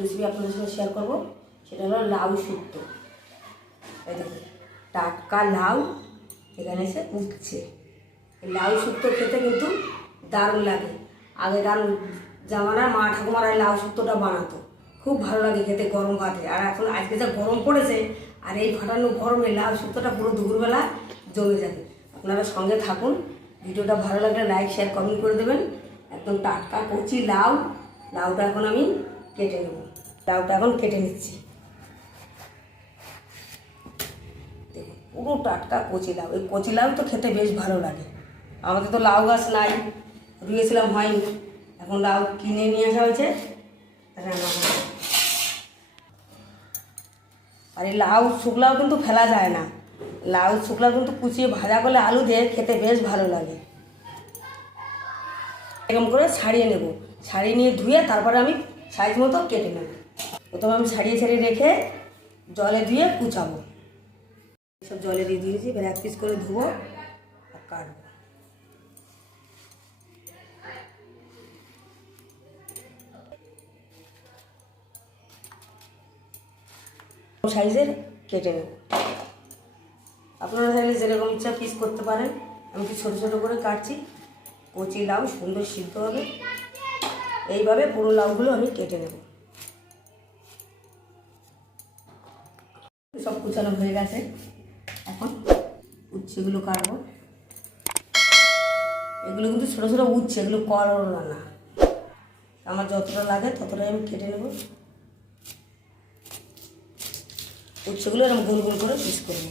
Recipe আপনাদের সঙ্গে share করব, সেটা হলো লাউ শুক্তো। এই দেখুন টাটকা লাউ এখানে এসে উঠছে। লাউ শুক্তো খেতে কিন্তু দারুণ লাগে। আগেকার জামানা মা ঠাকুমারা লাউ শুক্তোটা বানাতো। খুব ভালো লাগে খেতে গরম ভাতে। আর এখন আজকে যা গরম পড়েছে, আর এই ফাটানো গরমে লাউ শুক্তোটা পুরো দুপুরবেলা জমে যাবে। আপনারা সঙ্গে থাকুন, ভিডিওটা ভালো লাগলে লাইক শেয়ার কমেন্ট করে দেবেন। একদম টাটকা কচি লাউ, লাউটা এখন আমি কেটে নেব। লাউটা এখন কেটে নিচ্ছি। পুরো টাটকা কচি লাউ। এই কচি লাউ তো খেতে বেশ ভালো লাগে। আমাদের তো লাউ গাছ নাই রুয়েছিলাম হয়নি। এখন লাউ কিনে নিয়ে আসা হয়েছে আর এই লাউ শুকলাও কিন্তু ফেলা যায় না। লাউ শুকলাও কিন্তু কুচিয়ে ভাজা করলে আলু দিয়ে খেতে বেশ ভালো লাগে। এরকম করে ছাড়িয়ে নেব। ছাড়িয়ে নিয়ে ধুয়ে তারপরে আমি সাইজ মতো কেটে নেব। প্রথমে আমি ছাড়িয়ে ছাড়িয়ে রেখে জলে ধুয়ে কুচাবো। সব জলে দিয়ে দিয়েছি, এবার এক পিস করে ধুবো আর কাটবো। সাইজের কেটে নেব। আপনারা চাইলে যেরকম ইচ্ছা পিস করতে পারেন। আমি একটু ছোটো ছোটো করে কাটছি। কচি লাউ, সুন্দর সিদ্ধ হবে। এইভাবে পুরো লাউগুলো আমি কেটে নেব। সব কুচানো হয়ে গেছে। এখন উচ্ছেগুলো কাটবো। এগুলো কিন্তু ছোটো ছোটো উচ্ছে, এগুলো করলা না আমার যতটা লাগে ততটাই আমি কেটে নেব। উচ্ছেগুলো এরকম গোল গোল করে পিস করব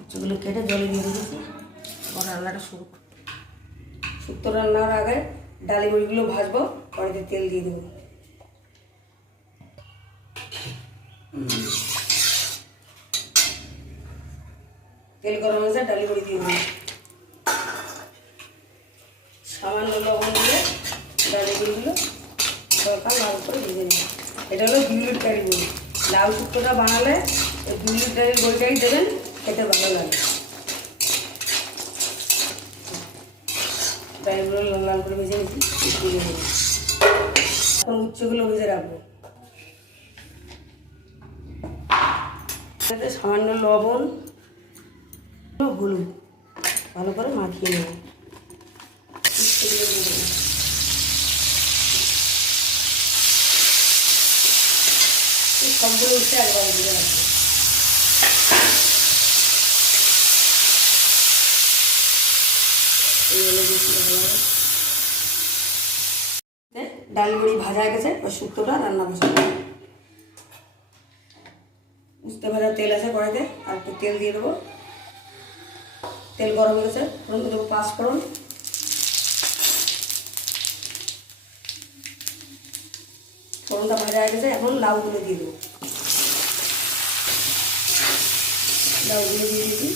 উচ্ছেগুলো কেটে জলে দিয়ে দিয়েছি। আমার রান্নাটা শুরু। শুক্তো রান্নার আগে ডালি বড়িগুলো ভাজবো কড়াইতে তেল দিয়ে দেবো। তেল গরম হয়েছে ডালি বড়ি দিয়ে দেবো। সামান্য লবণ দিয়ে ডালি বড়িগুলো দরকার লাল করে ভেজে নেব। এটা হলো দুই লিটারি বড়ি লাউ শুক্তোটা বানালে দুই লিটারের বড়িটাই দেবেন, খেতে ভালো লাগে। ডালিগুলো লাল লাল করে ভেজে নিচ্ছি তুলে নেব এখন উচ্চগুলো ভেজে রাখব এটাতে সামান্য লবণ হলুদ ভালো করে মাখিয়ে নেব। এই সবগুলো উঠে একবার রাখব এইগুলো দিচ্ছি ভালোভাবে। এ, ডাল বড়ি ভাজা হয়ে গেছে ওই শুক্তোটা রান্না বসাবো। উস্তে ভাজা তেল আছে কড়াইতে, আর একটু তেল দিয়ে দেবো। তেল গরম হয়ে গেছে, ফোড়ন দিয়ে দেবো পাঁচ ফোড়ন। ফোড়নটা ভাজা হয়ে গেছে, এখন লাউগুলো দিয়ে দেবো। লাউগুলো দিয়ে দিয়েছি।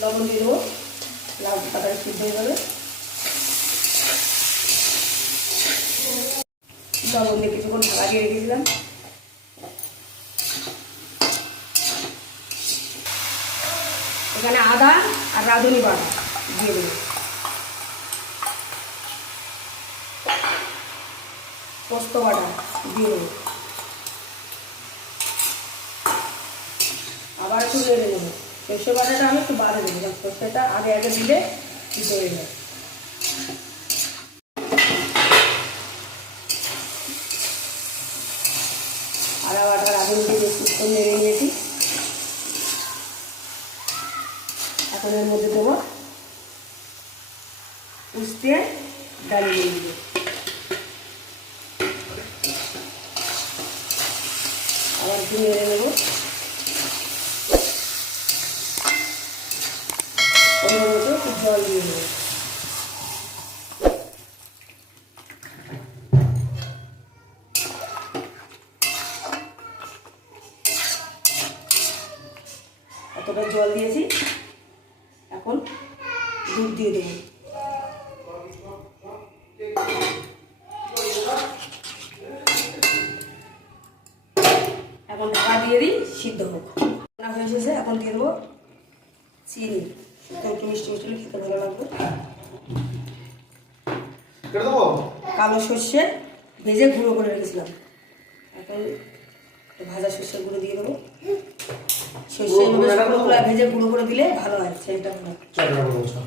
লবণ দিয়ে দেবো। লাউ তাড়াতাড়ি সিদ্ধ হয়ে লবণ দিয়ে কিছুক্ষণ ঢাকা দিয়ে রেখেছিলাম। এখানে আদা আর রাঁধুনি বাটা দিয়ে দেবো। পোস্ত বাটা দিয়ে দেবো। আবার একটু নেড়ে নেব। সর্ষে বাটাটা আমি একটু বাদে কারণ সর্ষেটা আগে আগে দিলে হয়ে? যায় আগুন মধ্যে দেবো। আবার একটু নেড়ে নেব অন্য মতো একটু জল দিয়ে দেবো এতটা জল দিয়েছি। এখন দুধ দিয়ে দেবো। এখন ঢাকা দিয়ে দিই সিদ্ধ হোক। রান্না হয়ে এসেছে এখন দিয়ে দেবো চিনি। তো একটু মিষ্টি মিষ্টি খেতে ভালো লাগবে। কালো সর্ষে ভেজে গুঁড়ো করে রেখেছিলাম। এখন ভাজা সর্ষে গুঁড়ো দিয়ে দেবো। সর্ষে গুঁড়ো করে এইভাবে দেবো? শুকনো ভেজে গুঁড়ো করে দিলে ভালো হয় সেটা ভালো। হয়। চারটা বলছো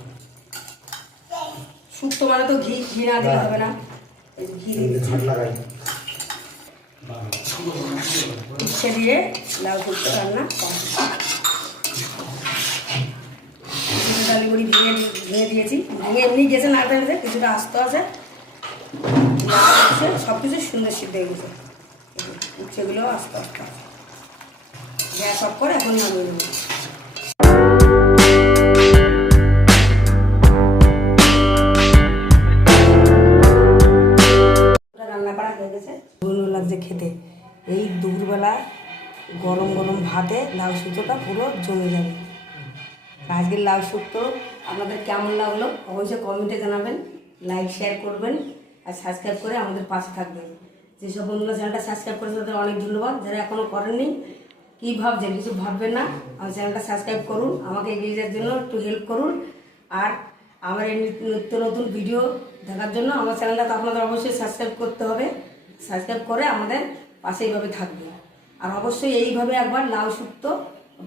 শুক্তো মানে তো ঘি ঘি না দিলে হবে না। ঘি দিয়ে দিচ্ছি খাট লাগাই। উচ্ছে দিয়ে লাউ শুক্তো রান্না কিছুটা ডালি বড়ি ভেঙে ভেঙে দিয়েছি। ভেঙে এমনি গেছে নাড়তে নাড়তে কিছুটা আস্ত আছে। লাউ সব কিছু সুন্দর সিদ্ধ হয়ে গেছে। উচ্ছেগুলো আস্তে আস্তে আছে। গ্যাস অফ করে এখন নামিয়ে নেব। রান্না করা হয়ে গেছে। লাগছে খেতে, এই দুপুরবেলা গরম গরম ভাতে লাউ সুতোটা পুরো জমে যাবে। আজকের লাউ শুক্তো আপনাদের কেমন লাগল অবশ্যই কমেন্টে জানাবেন লাইক শেয়ার করবেন আর সাবস্ক্রাইব করে আমাদের পাশে থাকবেন। যেসব বন্ধুরা চ্যানেলটা সাবস্ক্রাইব করেছে তাদের অনেক ধন্যবাদ। যারা এখনও করেননি কী ভাবছেন কিছু ভাববেন না? আমার চ্যানেলটা সাবস্ক্রাইব করুন, আমাকে এগিয়ে যাওয়ার জন্য একটু হেল্প করুন। আর আমার এই নিত্য নতুন ভিডিও দেখার জন্য আমার চ্যানেলটা তো আপনাদের অবশ্যই সাবস্ক্রাইব করতে হবে। সাবস্ক্রাইব করে আমাদের পাশে এইভাবে থাকবে। আর অবশ্যই এইভাবে একবার লাউ শুক্তো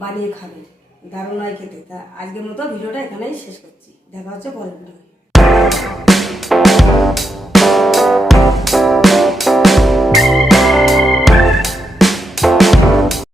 বানিয়ে খাবেন। দারুণ হয় খেতে। তা আজকের মতো ভিডিওটা এখানেই শেষ করছি। দেখা হচ্ছে পরের ভিডিও